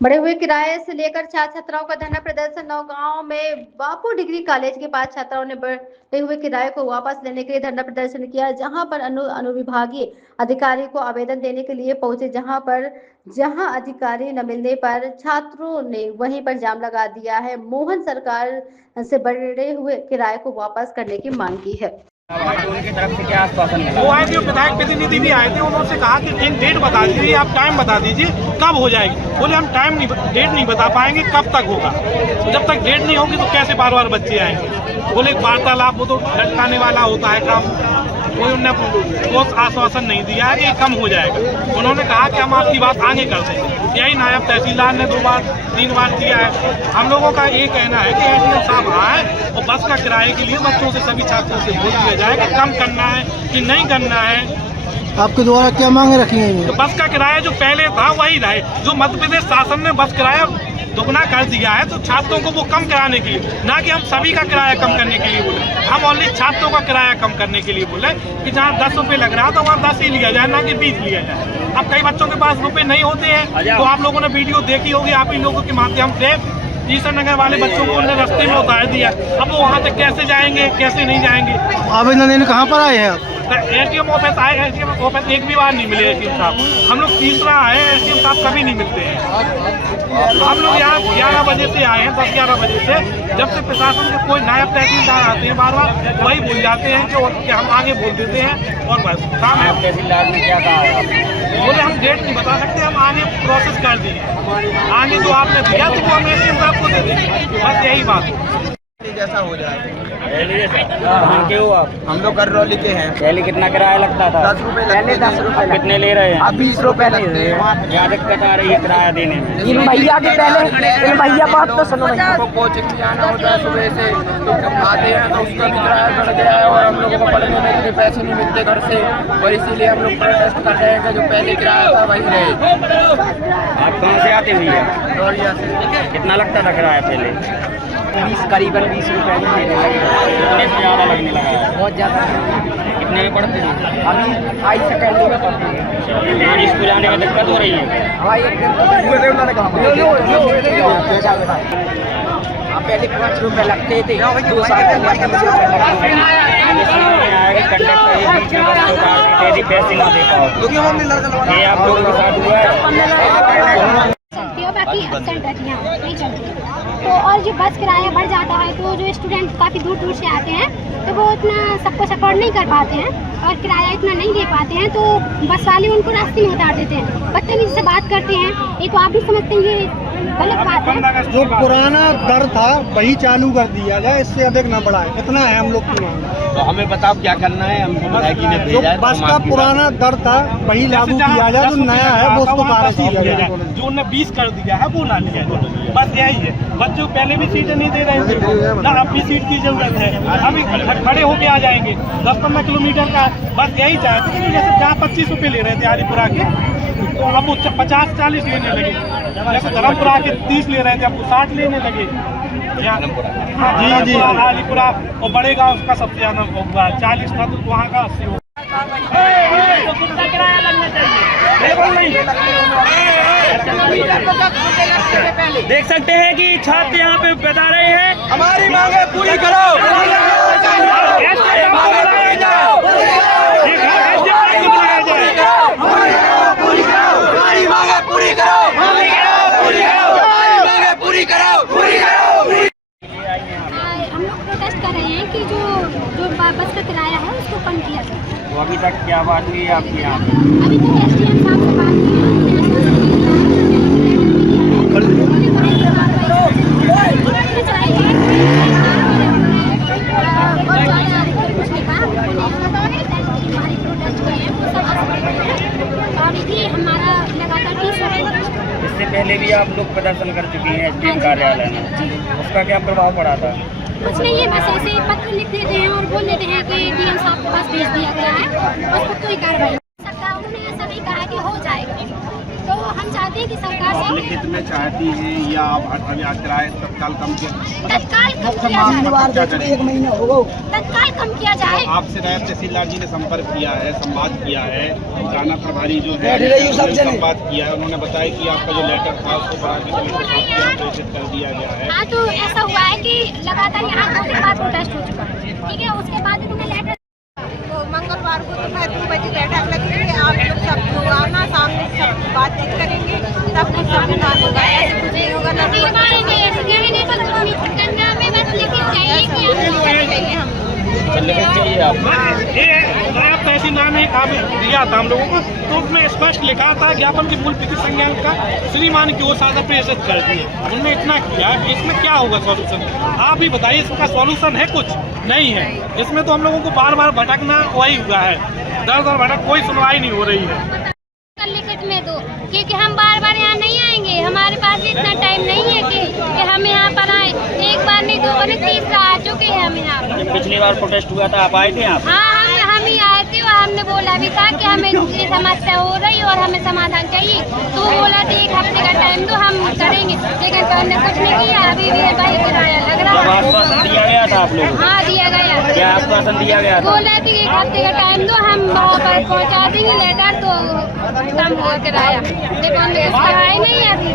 बढ़े हुए किराए से लेकर छात्र छात्राओं का धरना प्रदर्शन। नौगांव में बापू डिग्री कॉलेज के पास छात्राओं ने बढ़े हुए किराए को वापस लेने के लिए धरना प्रदर्शन किया, जहां पर अनुविभागीय अधिकारी को आवेदन देने के लिए पहुंचे, जहां अधिकारी न मिलने पर छात्रों ने वहीं पर जाम लगा दिया है। मोहन सरकार से बढ़े हुए किराए को वापस करने की मांग की है। उनकी तरफ से क्या आश्वासन मिला? वो आए थे, विधायक प्रतिनिधि भी आए थे, उन्होंने कहा कि एक डेट बता दीजिए, आप टाइम बता दीजिए कब हो जाएगी। बोले हम डेट नहीं बता पाएंगे, कब तक होगा। तो जब तक डेट नहीं होगी तो कैसे बार बार बच्चे आएंगे। बोले वार्तालाप वो तो लटकाने वाला होता है काम, कोई उन्होंने वो आश्वासन नहीं दिया है कि कम हो जाएगा। उन्होंने कहा कि हम आपकी बात आगे कर देंगे। यही नायब तहसीलदार ने 2 बार 3 बार किया है। हम लोगों का ये कहना है कि एडीएम साहब आए और बस का किराए के लिए बच्चों से, सभी छात्रों से बोल दिया जाए कि कम करना है कि नहीं करना है। आपके द्वारा क्या मांगे रखी हैं? तो बस का किराया जो पहले था वही रहे। जो मध्य प्रदेश शासन ने बस किराया दोगुना कर दिया है, तो छात्रों को वो कम कराने के लिए, ना कि हम सभी का किराया कम करने के लिए बोले। हम ओनली छात्रों का किराया कम करने के लिए बोले कि जहाँ 10 रुपये लग रहा है तो वहाँ 10 ही लिया जाए, ना कि 20 लिया जाए। अब कई बच्चों के पास रुपए नहीं होते हैं, तो आप लोगों ने वीडियो देखी होगी, आप इन लोगों के माध्यम से ईश्वर नगर वाले बच्चों को उन्होंने रास्ते में उतार दिया। अब वो वहाँ तक कैसे जाएंगे, कैसे नहीं जाएंगे। आवेदन देने कहाँ पर आए हैं आप? एसडीएम ऑफिस आए, एसडीएम ऑफिस एक भी बार नहीं मिले एसडीएम साहब। हम लोग तीसरा आए, एसडीएम साहब कभी नहीं मिलते हैं। हम लोग यहाँ 11 बजे से आए हैं, 10-11 बजे से। जब से प्रशासन के कोई नायब तहसीलदार आते हैं बार बार, वही बोल जाते हैं कि हम आगे बोल देते हैं और बस काम है। तहसीलदार ने क्या कहा? बोले हम डेट नहीं बता सकते, हम आगे प्रोसेस कर दिए, आगे जो आपने दिया तो वो हम एसडीएम साहब को दे देंगे, बस यही बात। जैसा हो जाए। क्यों आप? हम लोग कररौली के हैं। पहले कितना किराया लगता था? 10 रुपए लगते। 10 रुपए कितने ले रहे हैं? अब 20 रुपए ले रहे हैं। क्या दिक्कत आ रही है किराया देने में? इन भैया के पहले, इन भैया बात तो सुनो। को कोचिंग भी आना होता है सुबह से, तो जब आते हैं तो उसका भी किराया बढ़ गया है और हम लोगों को पढ़ने में इतने पैसे नहीं मिलते घर से, और इसीलिए हम लोग प्रोटेस्ट कर रहे हैं कि जो पहले किराया था वही रहे। आप कहाँ से आते भैया? दौरिया से। कितना लगता था किराया पहले? करीबन 20 रुपए कितने से ज़्यादा लगने लगा है? बहुत ज़्यादा। कितने में पढ़ते हैं? अभी हाई सेकेंडरी में पढ़ते हैं। स्कूल जाने में दिक्कत हो रही है? हमारी पहले 5 रुपए लगते थे, 2 साल पैसे ना दे पाओ, ये आप लोगों के साथ हुआ है? बाकी एब्सेंट रहती हैं, नहीं चलती। तो और जो बस किराया बढ़ जाता है तो जो स्टूडेंट काफ़ी दूर दूर से आते हैं तो वो इतना सबको सपोर्ट नहीं कर पाते हैं और किराया इतना नहीं दे पाते हैं, तो बस वाले उनको रास्ते में उतार देते हैं, बदतमीजी से बात करते हैं। ये तो आप भी समझते हैं ये गलत बात है। जो पुराना दर था वही चालू कर दिया जाए, इससे अधिक न बढ़ाए, इतना है हम लोग की मांग। तो हमें बताओ क्या करना है, हमको विधायक ने जो बस का पुराना दर था वही लागू किया जाए, जो नया है वो उसको जो उन्होंने 20 कर दिया है वो ना लिया जाए, बस यही है। बच्चों पहले भी सीटें नहीं दे रहे थे ना, अब भी सीट की जरूरत है। अभी खड़े होके आ जाएंगे 10-15 किलोमीटर का, बस यही चाहते हैं। जैसे जहाँ 25 रुपये ले रहे थे आलीपुरा के, तो अब वो 50-40 लेने लगे। जैसे धर्मपुरा के 30 ले रहे थे, अब वो 60 लेने लगे। जी आलीपुरा और बड़े गाँव उसका सबसे ज्यादा होगा 40 था, तो वहाँ का 80 होगा। किराया लगना चाहिए, देख सकते हैं कि छात्र यहाँ पे बता रहे हैं हमारी मांगे पूरी करो, हम लोग प्रोटेस्ट कर रहे हैं कि जो बस का किराया है उसको कम किया जाए। तो अभी तक क्या बात हुई है आपकी यहाँ? अभी तक एसडीएम साहब से बात हुई है, हमारा लगातार 30 इससे पहले भी आप लोग प्रदर्शन कर चुकी हैं एसडीएम कार्यालय में, उसका क्या प्रभाव पड़ा था? कुछ नहीं है, बस ऐसे ही पत्र लिख देते हैं और बोल देते हैं कि डीएम साहब के पास भेज दिया गया है, उस पर कोई कार्रवाई नहीं सकता। उन्होंने ऐसा नहीं कहा कि हो जाएगा, तो हम चाहते हैं कि सरकार से कितने चाहती हैं या किराए तत्काल कम किया तत्काल कम किया जाए, तत्काल कम किया जाए आपसे नायब तहसीलदार जी ने संपर्क किया है, संवाद किया है, थाना प्रभारी जो है संवाद किया है, उन्होंने बताया कि आपका जो लेटर था उसको परागी कलेक्टर प्रेषित कर दिया गया है। हाँ, तो ऐसा हुआ है कि लगातार यहाँ 2 दिन बाद प्रोटेस्ट हो चुका है, ठीक है। उसके बाद इन्होंने लेटर, तो मंगलवार को दोपहर 2 बजे बैठक लगेगी, आप लोग सब लोग आना, सामने सब बातचीत करेंगे, तब कुछ समाधान होगा। ऐसे कुछ नहीं होगा, चाहिए आप नायब तहसीलदार ने काम दिया था हम लोगों को, तो उसमें स्पष्ट लिखा था ज्ञापन की मूल प्रति संज्ञान का श्रीमान की ओर से प्रेषित कर दिए। उन्होंने इतना किया, इसमें क्या होगा सॉल्यूशन? आप ही बताइए, इसका सॉल्यूशन है? कुछ नहीं है। इसमें तो हम लोगों को बार बार भटकना वही हुआ है, दर भटक, कोई सुनवाई नहीं हो रही है। लिखित में दो, क्योंकि हम बार बार यहाँ नहीं आएंगे, हमारे पास इतना टाइम नहीं है कि हम यहाँ पर आए। एक बार नहीं, 2 बार, तीसरा आ चुके हैं हम यहाँ पर। पिछली बार प्रोटेस्ट हुआ था, आप आए थे यहाँ? हाँ, हम ही आए थे और हमने बोला भी था कि हमें ये समस्या हो रही और हमें समाधान चाहिए। तो वो बोला कि 1 हफ्ते का टाइम दो, हम करेंगे, लेकिन हमने कुछ नहीं किया। अभी भी वही किराया लग रहा है। आश्वासन दिया गया था आप लोगों को? हाँ, दिया गया। क्या आश्वासन दिया गया था? बोला कि 1 हफ्ते का टाइम दो, हम वहाँ पर पहुँचा देंगे लेटर, तो कम हो किराया। देखो, हमने इसका है नहीं अभी।